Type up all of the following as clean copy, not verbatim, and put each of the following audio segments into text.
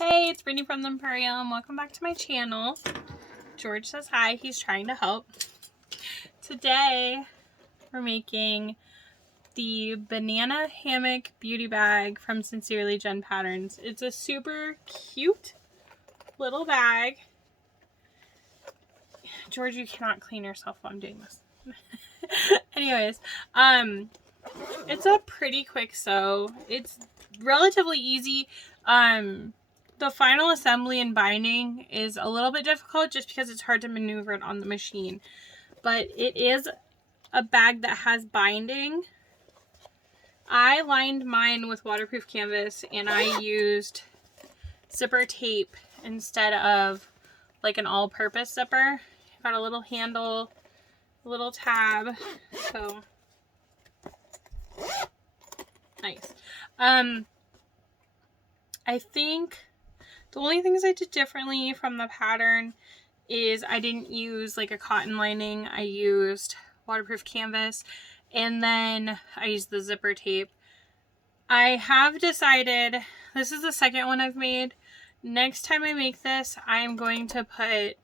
Hey, it's Brittany from the Imperium. Welcome back to my channel. George says hi. He's trying to help. Today, we're making the banana hammock beauty bag from Sincerely Jen Patterns. It's a super cute little bag. George, you cannot clean yourself while I'm doing this. Anyways, it's a pretty quick sew. It's relatively easy. The final assembly and binding is a little bit difficult just because it's hard to maneuver it on the machine. But it is a bag that has binding. I lined mine with waterproof canvas and I used zipper tape instead of like an all-purpose zipper. Got a little handle, a little tab, so nice. I think the only things I did differently from the pattern is I didn't use like a cotton lining. I used waterproof canvas and then I used the zipper tape. I have decided, this is the second one I've made. Next time I make this, I'm going to put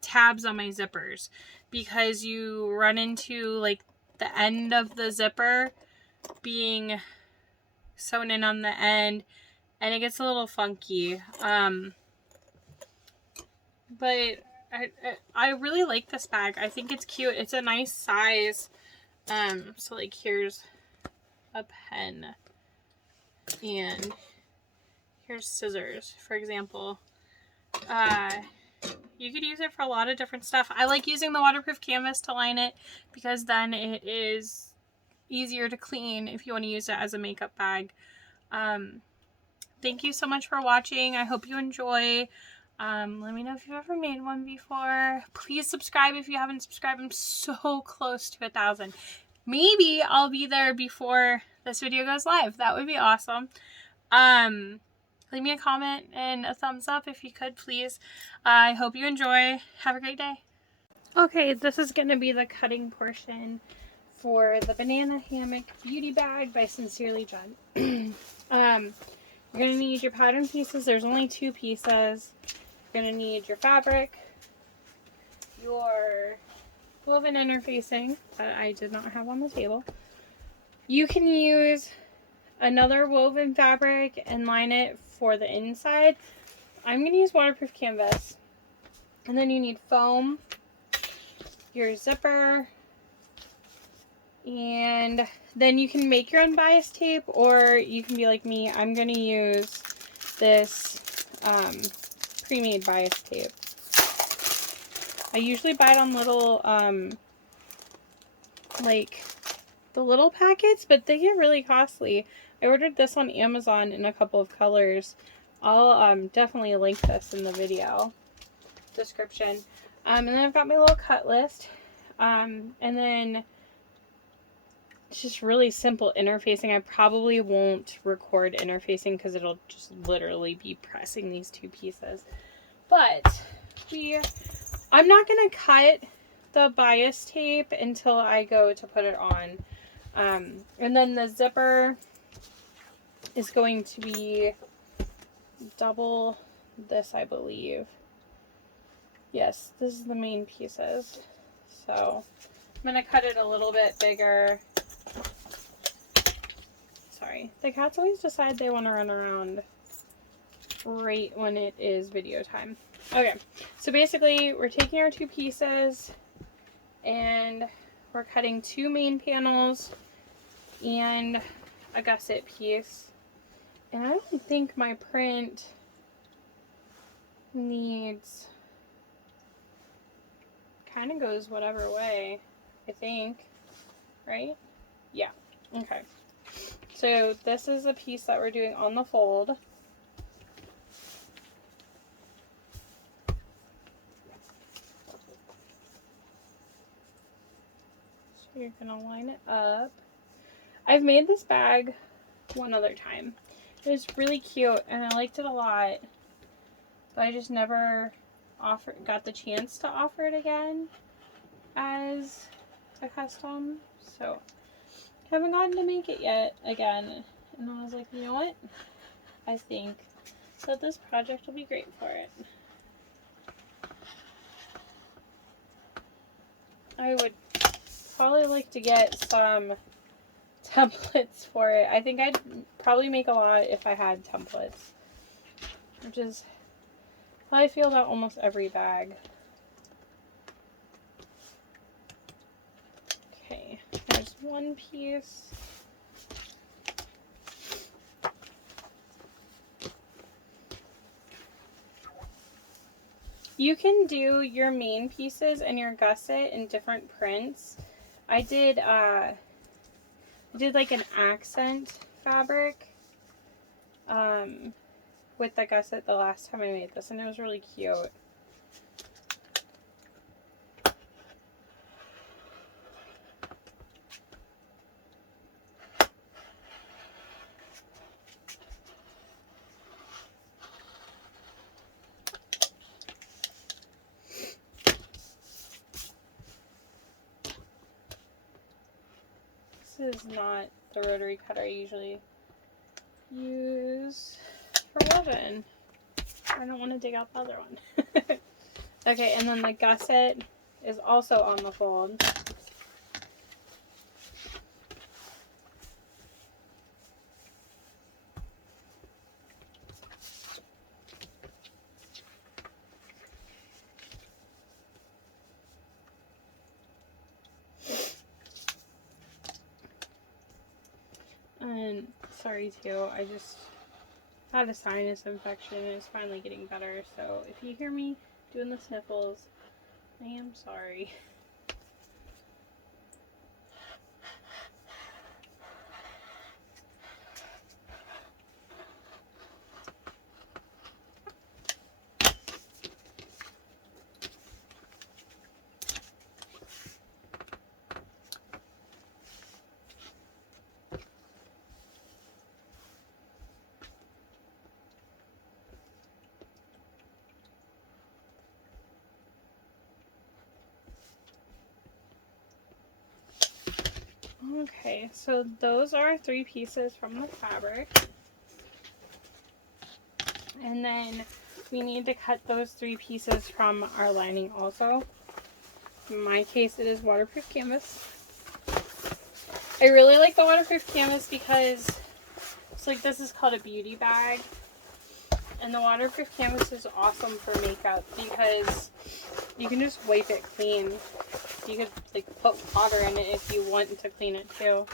tabs on my zippers because you run into like the end of the zipper being sewn in on the end and it gets a little funky. But I really like this bag. I think it's cute. It's a nice size. So like here's a pen and here's scissors, for example. You could use it for a lot of different stuff. I like using the waterproof canvas to line it because then it is easier to clean if you want to use it as a makeup bag. Thank you so much for watching. I hope you enjoy. Let me know if you've ever made one before. Please subscribe if you haven't subscribed. I'm so close to 1,000. Maybe I'll be there before this video goes live. That would be awesome. Leave me a comment and a thumbs up if you could, please. I hope you enjoy. Have a great day. Okay, this is going to be the cutting portion for the banana hammock beauty bag by Sincerely Jen. You're going to need your pattern pieces. There's only 2 pieces. You're going to need your fabric, your woven interfacing that I did not have on the table. You can use another woven fabric and line it for the inside. I'm going to use waterproof canvas. And then you need foam, your zipper, and then you can make your own bias tape, or you can be like me. I'm going to use this pre-made bias tape. I usually buy it on little, like the little packets, but they get really costly. I ordered this on Amazon in a couple of colors. I'll definitely link this in the video description. And then I've got my little cut list. And then it's just really simple interfacing. I probably won't record interfacing because it'll just literally be pressing these 2 pieces. But I'm not going to cut the bias tape until I go to put it on. And then the zipper is going to be double this, I believe. Yes, this is the main pieces. So I'm going to cut it a little bit bigger. Sorry, the cats always decide they want to run around right when it is video time. Okay, so basically we're taking our 2 pieces and we're cutting 2 main panels and a gusset piece. And I don't think my print needs, kind of goes whatever way, I think, right? Yeah, okay. So this is a piece that we're doing on the fold. So you're gonna line it up. I've made this bag one other time. It was really cute and I liked it a lot, but I just never got the chance to offer it again as a custom. So haven't gotten to make it yet again. And I was like, you know what? I think So this project will be great for it. I would probably like to get some templates for it. I think I'd probably make a lot if I had templates, which is how I feel about almost every bag. Okay, there's one piece. You can do your main pieces and your gusset in different prints. I did like an accent fabric with the gusset the last time I made this, and it was really cute. This is not the rotary cutter I usually use for woven. I don't want to dig out the other one. Okay, and then the gusset is also on the fold. And sorry too, I just had a sinus infection and it's finally getting better, so if you hear me doing the sniffles, I am sorry. Okay, so those are 3 pieces from the fabric. And then we need to cut those 3 pieces from our lining also. In my case, it is waterproof canvas. I really like the waterproof canvas because it's like, this is called a beauty bag. And the waterproof canvas is awesome for makeup because you can just wipe it clean. You could like put water in it if you want to clean it too.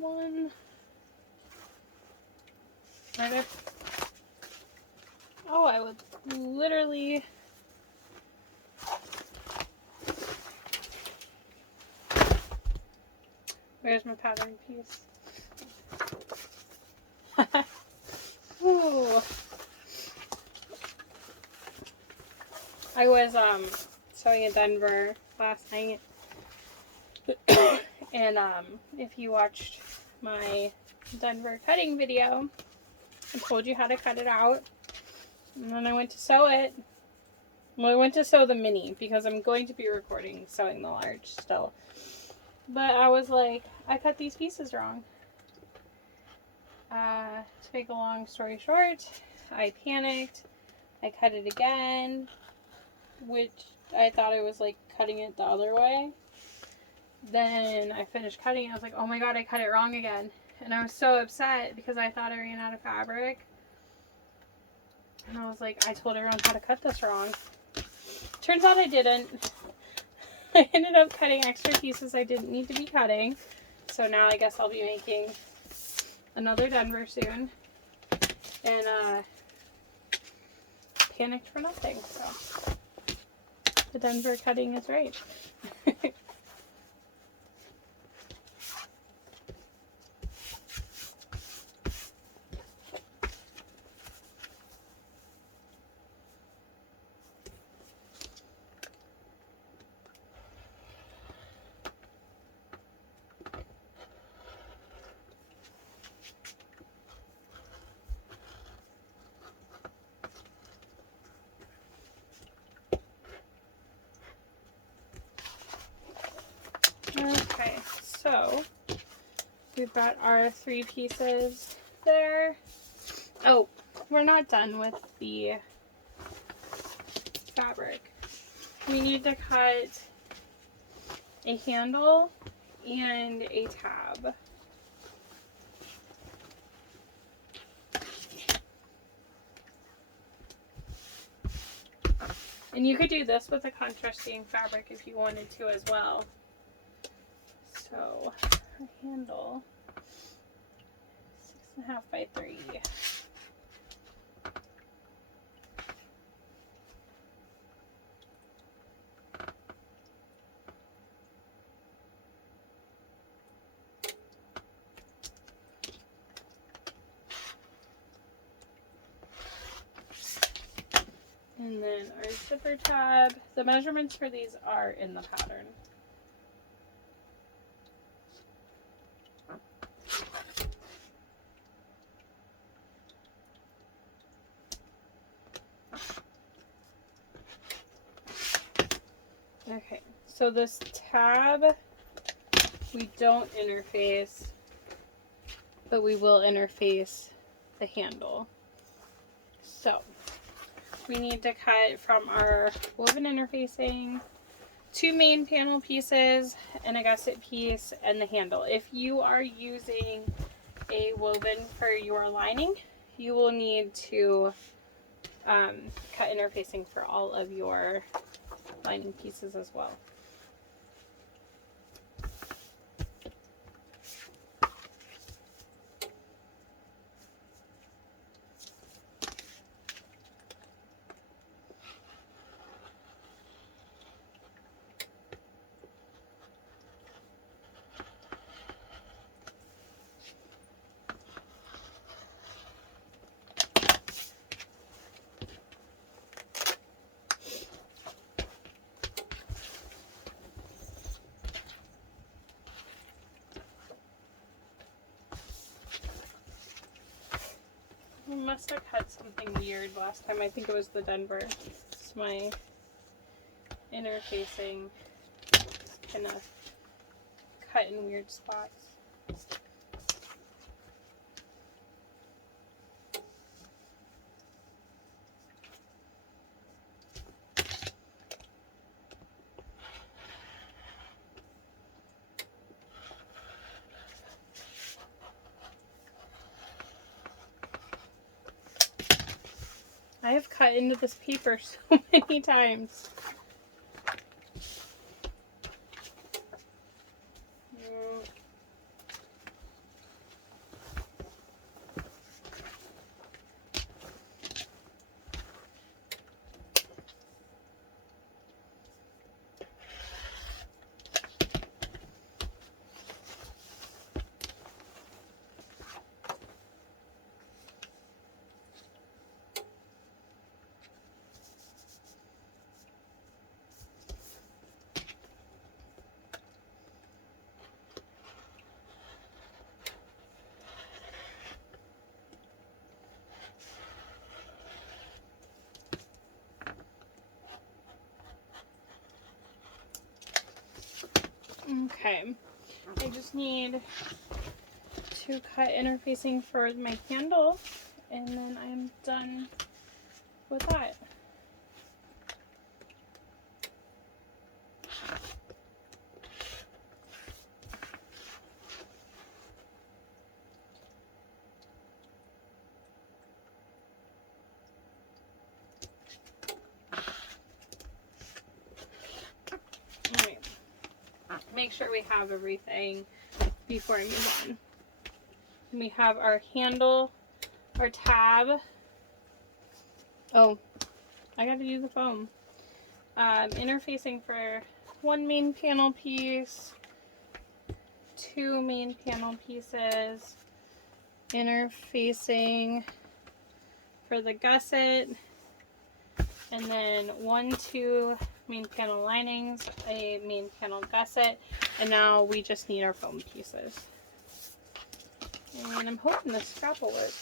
One. Right there. Oh, I would literally. Where's my pattern piece? Ooh. I was sewing in Denver last night. And if you watched my Denver cutting video, I told you how to cut it out. And then I went to sew it. Well, I went to sew the mini because I'm going to be recording sewing the large still. But I was like, I cut these pieces wrong. To make a long story short, I panicked. I cut it again, which I thought I was like cutting it the other way. Then I finished cutting it. I was like, oh my god, I cut it wrong again. And I was so upset because I thought I ran out of fabric. And I was like, I told everyone how to cut this wrong. Turns out I didn't. I ended up cutting extra pieces I didn't need to be cutting. So now I guess I'll be making another Denver soon. And panicked for nothing. So the Denver cutting is right. Okay, so we've got our 3 pieces there. Oh, we're not done with the fabric. We need to cut a handle and a tab. And you could do this with a contrasting fabric if you wanted to as well. So, our handle, 6.5 by 3. And then our zipper tab. The measurements for these are in the pattern. Okay, so this tab, we don't interface, but we will interface the handle. So we need to cut from our woven interfacing 2 main panel pieces and a gusset piece and the handle. If you are using a woven for your lining, you will need to cut interfacing for all of your lining pieces as well. I must have cut something weird last time. I think it was the Denver. It's my interfacing kind of cut in weird spots. I have cut into this paper so many times. Okay, I just need to cut interfacing for my handle, and then I'm done with that. Alright, make sure we have everything before I move on. And we have our handle, our tab. Oh, I gotta do the foam. Interfacing for 1 main panel piece, 2 main panel pieces, interfacing for the gusset, and then 1, 2 main panel linings, a main panel gusset, and now we just need our foam pieces. And I'm hoping this scrap will work.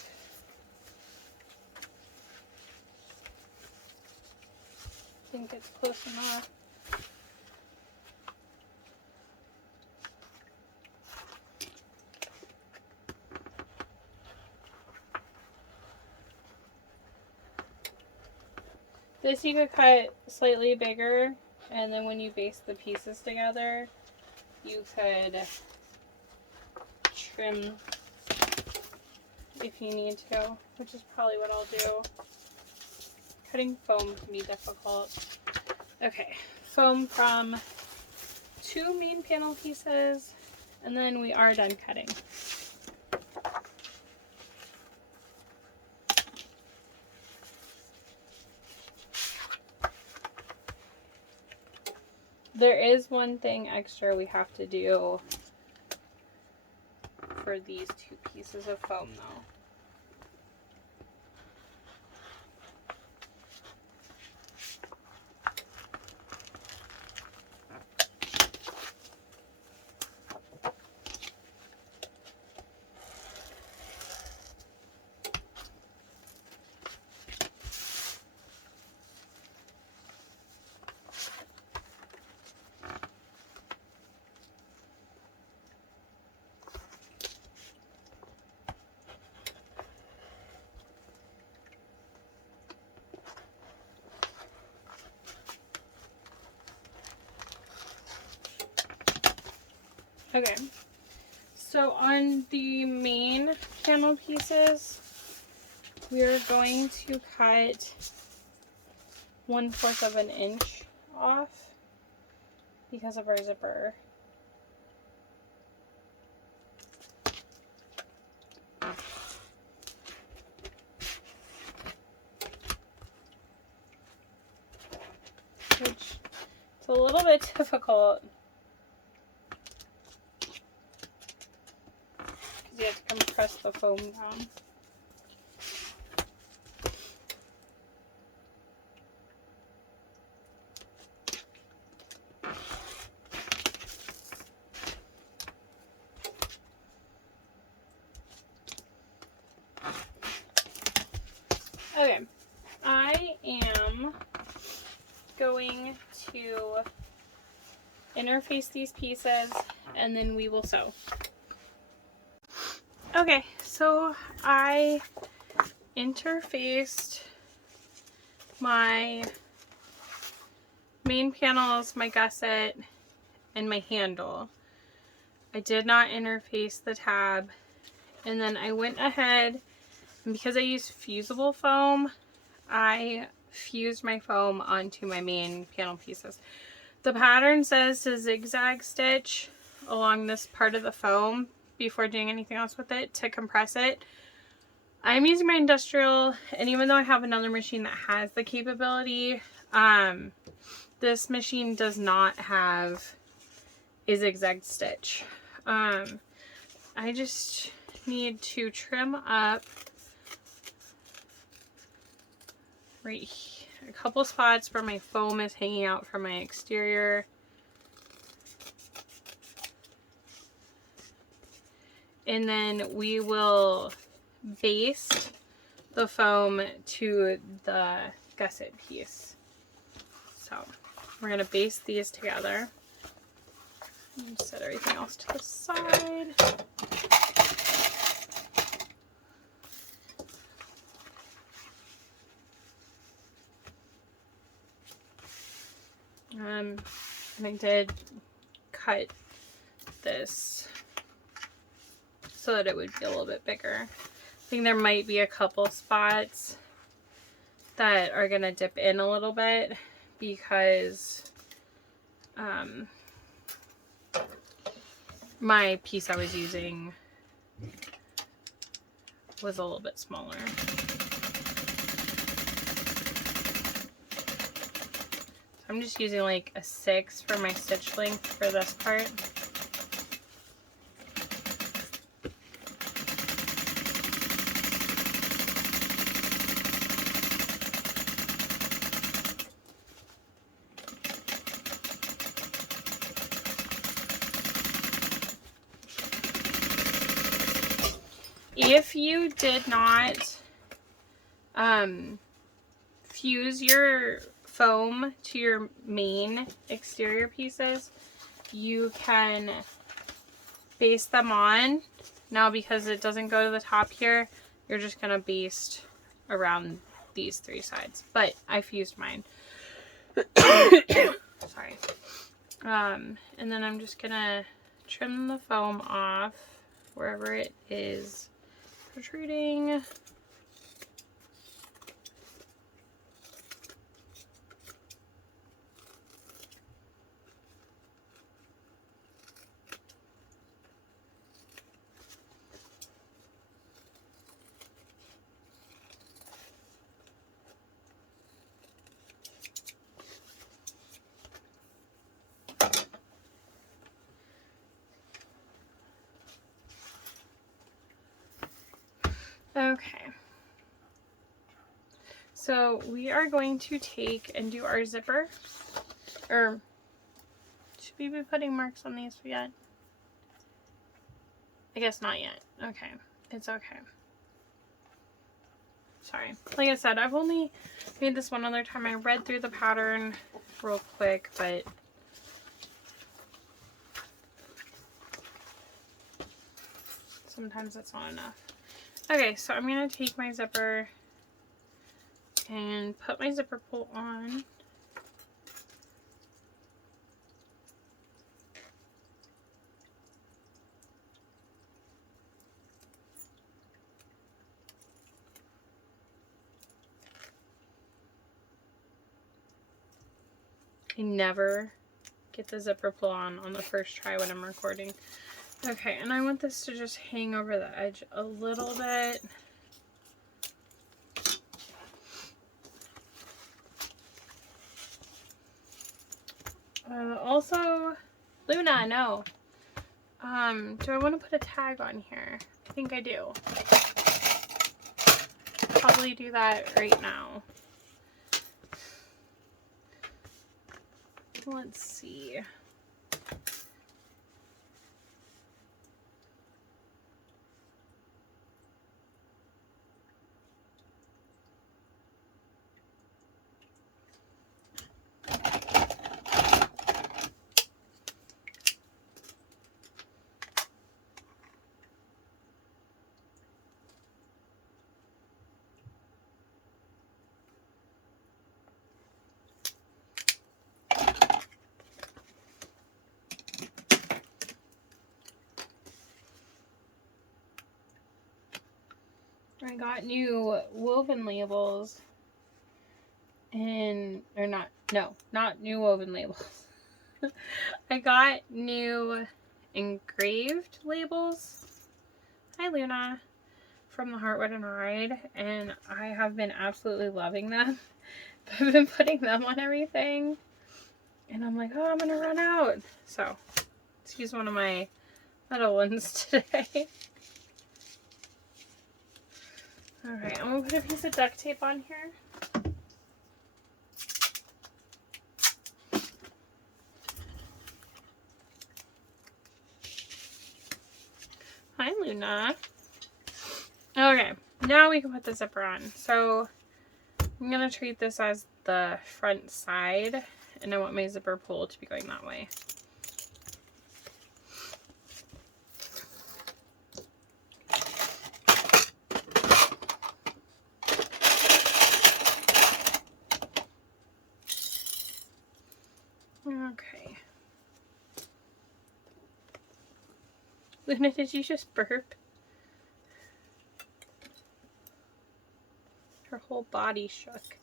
I think it's close enough. This you could cut slightly bigger, and then when you baste the pieces together, you could trim if you need to, which is probably what I'll do. Cutting foam can be difficult. Okay, foam from 2 main panel pieces, and then we are done cutting. There is one thing extra we have to do for these 2 pieces of foam though. Okay, so on the main panel pieces, we are going to cut 1/4 of an inch off because of our zipper. Which it's a little bit difficult. You have to compress the foam down. Okay, I am going to interface these pieces and then we will sew. Okay, so I interfaced my main panels, my gusset, and my handle. I did not interface the tab, and then I went ahead, and because I used fusible foam, I fused my foam onto my main panel pieces. The pattern says to zigzag stitch along this part of the foam before doing anything else with it to compress it. I'm using my industrial, and even though I have another machine that has the capability, this machine does not have a zigzag stitch. I just need to trim up right here, a couple spots where my foam is hanging out from my exterior. And then we will baste the foam to the gusset piece. So we're going to baste these together. Set everything else to the side. And I did cut this so that it would be a little bit bigger. I think there might be a couple spots that are gonna dip in a little bit because my piece I was using was a little bit smaller. So I'm just using like a 6 for my stitch length for this part. If you did not fuse your foam to your main exterior pieces, you can baste them on. Now because it doesn't go to the top here, you're just going to baste around these 3 sides, but I fused mine. Sorry. And then I'm just gonna trim the foam off wherever it is protruding. Okay, so we are going to take and do our zipper, or should we be putting marks on these yet? I guess not yet. Okay, it's okay. Sorry. Like I said, I've only made this one other time. I read through the pattern real quick, but sometimes that's not enough. Okay, so I'm going to take my zipper and put my zipper pull on. I never get the zipper pull on the first try when I'm recording. Okay, and I want this to just hang over the edge a little bit. Also, Luna, no. Do I want to put a tag on here? I think I do. Probably do that right now. Let's see. I got new woven labels and, or not, no, not new woven labels. I got new engraved labels. Hi, Luna. From the Heartwood and Hide, and I have been absolutely loving them. I've been putting them on everything, and I'm like, oh, I'm gonna run out. So, let's use one of my metal ones today. Alright, I'm gonna put a piece of duct tape on here. Hi, Luna. Okay, now we can put the zipper on. So, I'm gonna treat this as the front side, and I want my zipper pull to be going that way. Okay. Luna, did you just burp? Her whole body shook.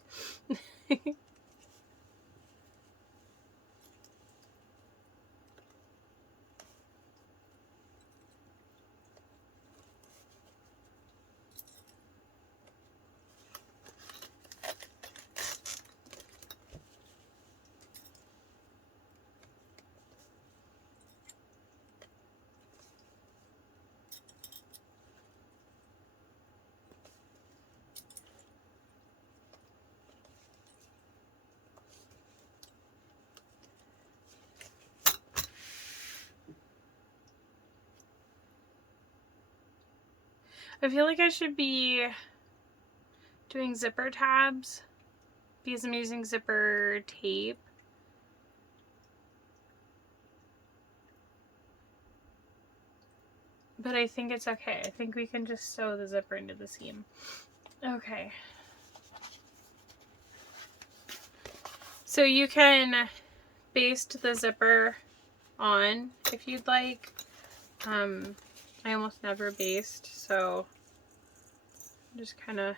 I feel like I should be doing zipper tabs because I'm using zipper tape. But I think it's okay. I think we can just sew the zipper into the seam. Okay. So you can baste the zipper on if you'd like. I almost never baste, so just kind of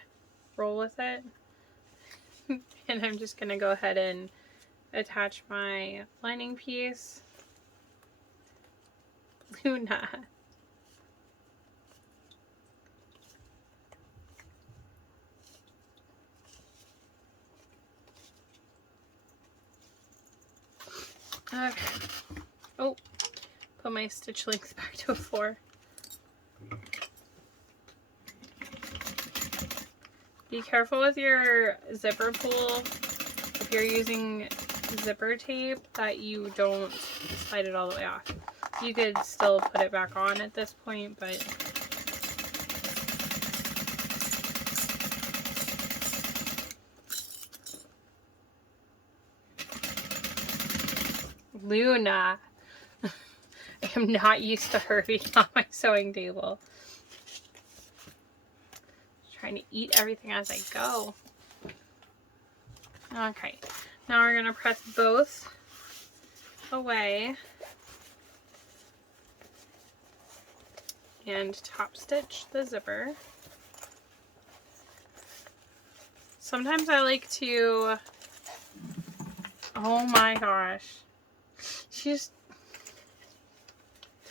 roll with it. And I'm just going to go ahead and attach my lining piece. Luna. Okay. Oh, put my stitch length back to a 4. Be careful with your zipper pull. If you're using zipper tape, that you don't slide it all the way off. You could still put it back on at this point, but Luna. I am not used to her being on my sewing table. Trying to eat everything as I go. Okay, now we're going to press both away and top stitch the zipper. Sometimes I like to, oh my gosh, she just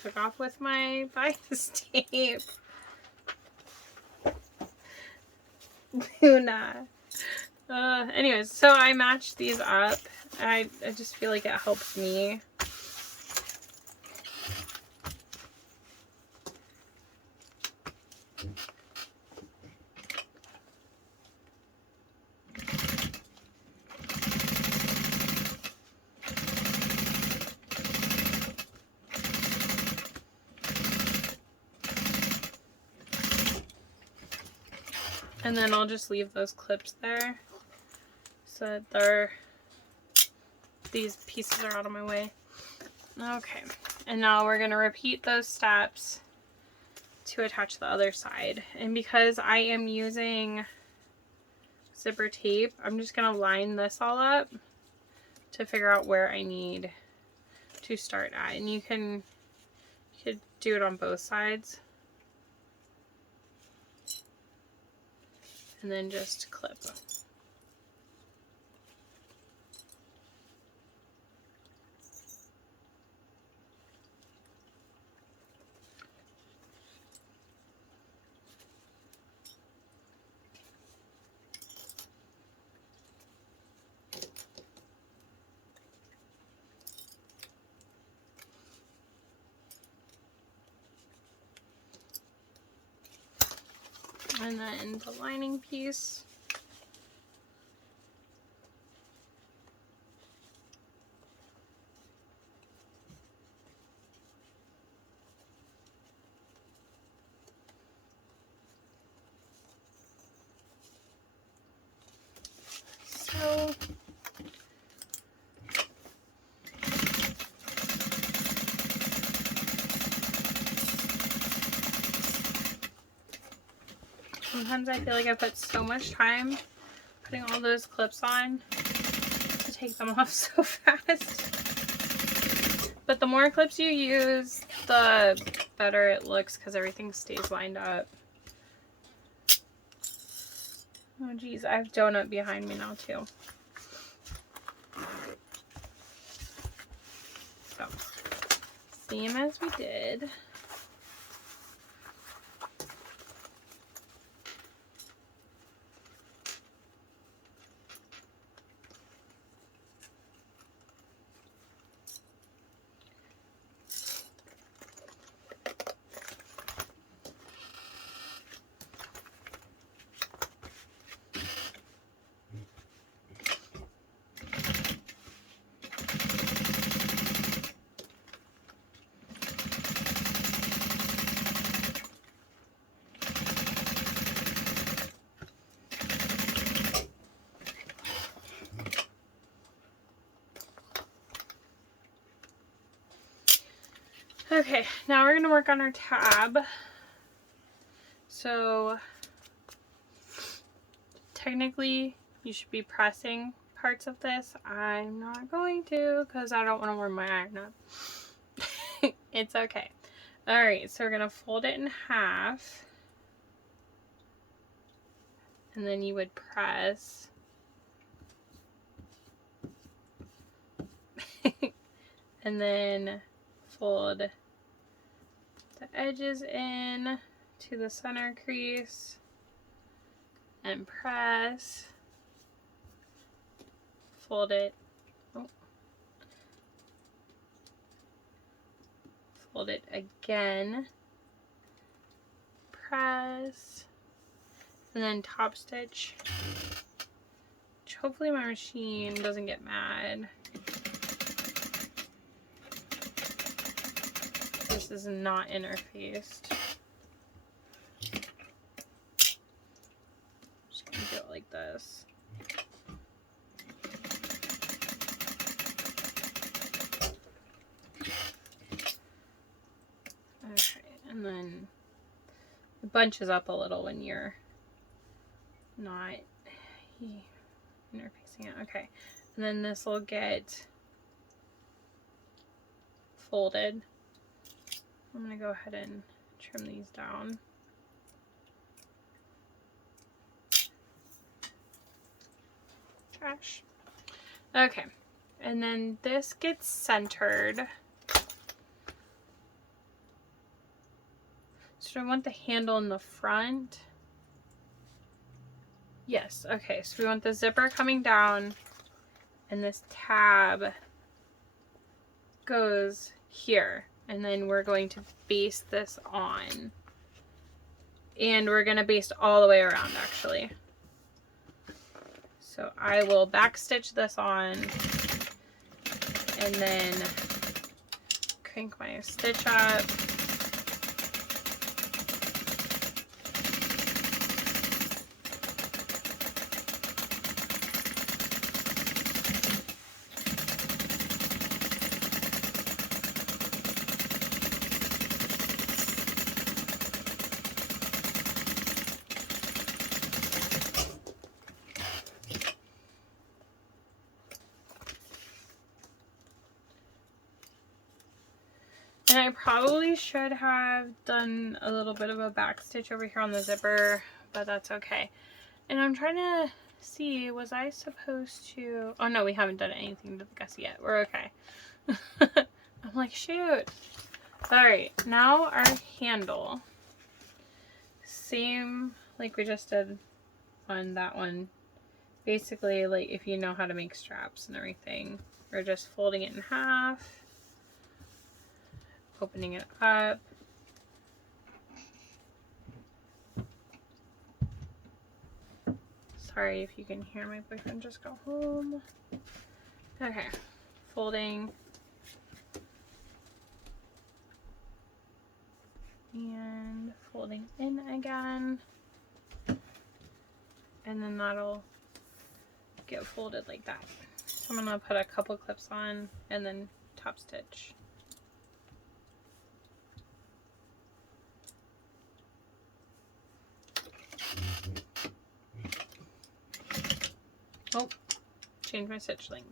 took off with my bias tape. Luna. Anyways, so I matched these up. I just feel like it helps me. And then I'll just leave those clips there so that these pieces are out of my way. Okay, and now we're gonna repeat those steps to attach the other side. And because I am using zipper tape, I'm just gonna line this all up to figure out where I need to start at. And you could do it on both sides. And then just clip. And then the lining piece. So sometimes I feel like I put so much time putting all those clips on to take them off so fast. But the more clips you use, the better it looks because everything stays lined up. Oh geez, I have donut behind me now too. So, same as we did. Okay, now we're going to work on our tab. So technically you should be pressing parts of this. I'm not going to because I don't want to warm my iron up. It's okay. Alright, so we're going to fold it in half. And then you would press. And then fold the edges in to the center crease and press. Fold it. Oh. Fold it again. Press. And then top stitch. Which hopefully my machine doesn't get mad. This is not interfaced. Just gonna do it like this. Okay, and then it bunches up a little when you're not interfacing it. Okay, and then this will get folded. I'm gonna go ahead and trim these down. Trash. Okay, and then this gets centered. So I want the handle in the front. Yes, okay, so we want the zipper coming down and this tab goes here. And then we're going to baste this on. And we're going to baste all the way around actually. So I will back stitch this on and then crank my stitch up. And I probably should have done a little bit of a back stitch over here on the zipper, but that's okay. And I'm trying to see, was I supposed to... Oh no, we haven't done anything to the gusset yet. We're okay. I'm like, shoot. Alright, now our handle. Same like we just did on that one. Basically, like if you know how to make straps and everything, we're just folding it in half. Opening it up. Sorry if you can hear my boyfriend just go home. Okay, folding. And folding in again. And then that'll get folded like that. So I'm gonna put a couple clips on and then top stitch. Oh, change my stitch length.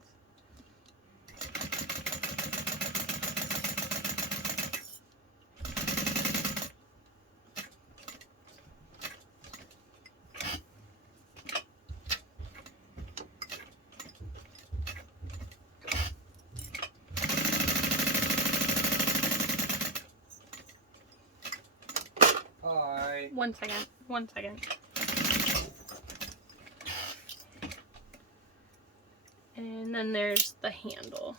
Hi. One second. And then there's the handle.